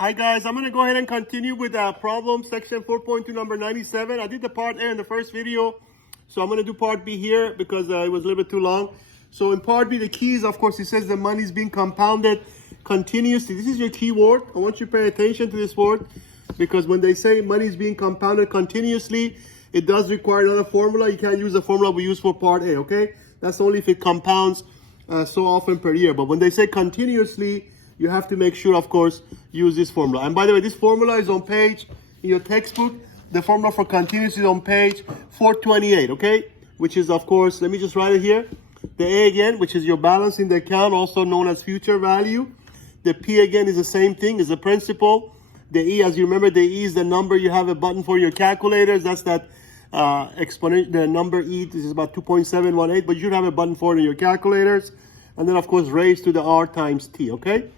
Hi guys, I'm going to go ahead and continue with problem section 4.2 number 97. I did the part A in the first video, so I'm going to do part B here because it was a little bit too long. So in part B, the keys, of course, it says the money is being compounded continuously. This is your key word. I want you to pay attention to this word because when they say money is being compounded continuously, it does require another formula. You can't use the formula we use for part A, okay? That's only if it compounds so often per year. But when they say continuously, you have to make sure, of course, use this formula. And by the way, this formula is on page, in your textbook, the formula for continuous is on page 428, okay? Which is, of course, let me just write it here. The A again, which is your balance in the account, also known as future value. The P again is the same thing, is the principal. The E, as you remember, the E is the number you have a button for your calculators. That's that exponent, the number E, this is about 2.718, but you should have a button for it in your calculators. And then, of course, raised to the R times T, okay?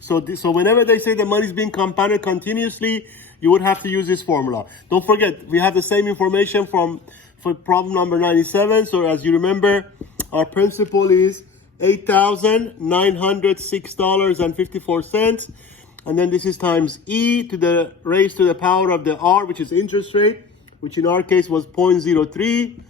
So whenever they say the money is being compounded continuously, you would have to use this formula. Don't forget, we have the same information for problem number 97. So as you remember, our principal is $8,906.54. And then this is times E to the raised to the power of the R, which is interest rate, which in our case was 0.03.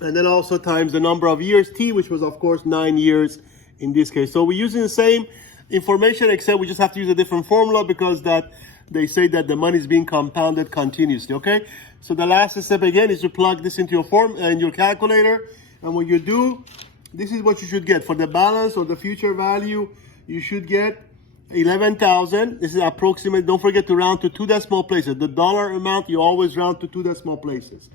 And then also times the number of years, T, which was, of course, 9 years in this case. So we're using the same information, except we just have to use a different formula because that they say that the money is being compounded continuously, okay? So the last step, again, is to plug this into your form in your calculator. And when you do, this is what you should get. For the balance or the future value, you should get 11,000. This is approximate. Don't forget to round to 2 decimal places. The dollar amount, you always round to 2 decimal places.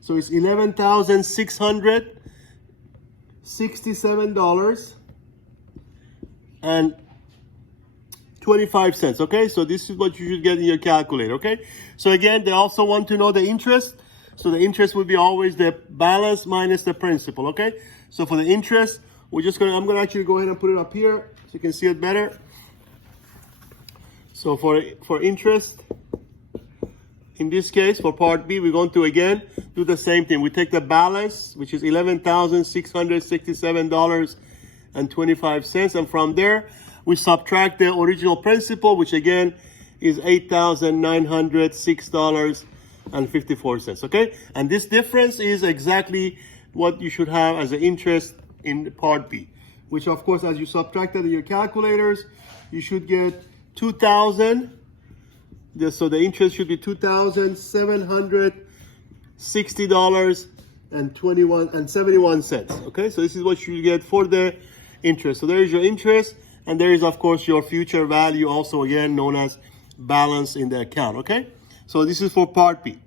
So it's $11,667.25, okay? So this is what you should get in your calculator, okay? So again, they also want to know the interest. So the interest will be always the balance minus the principal, okay? So for the interest, I'm gonna actually go ahead and put it up here so you can see it better. So for interest, in this case, for part B, we're going to, again, do the same thing. We take the balance, which is $11,667.25. And from there, we subtract the original principal, which, again, is $8,906.54, okay? And this difference is exactly what you should have as an interest in part B, which, of course, as you subtract it in your calculators, you should get 2,000. So the interest should be $2,760.71. Okay, so this is what you get for the interest. So there is your interest, and there is, of course, your future value, also again known as balance in the account. Okay, so this is for part B.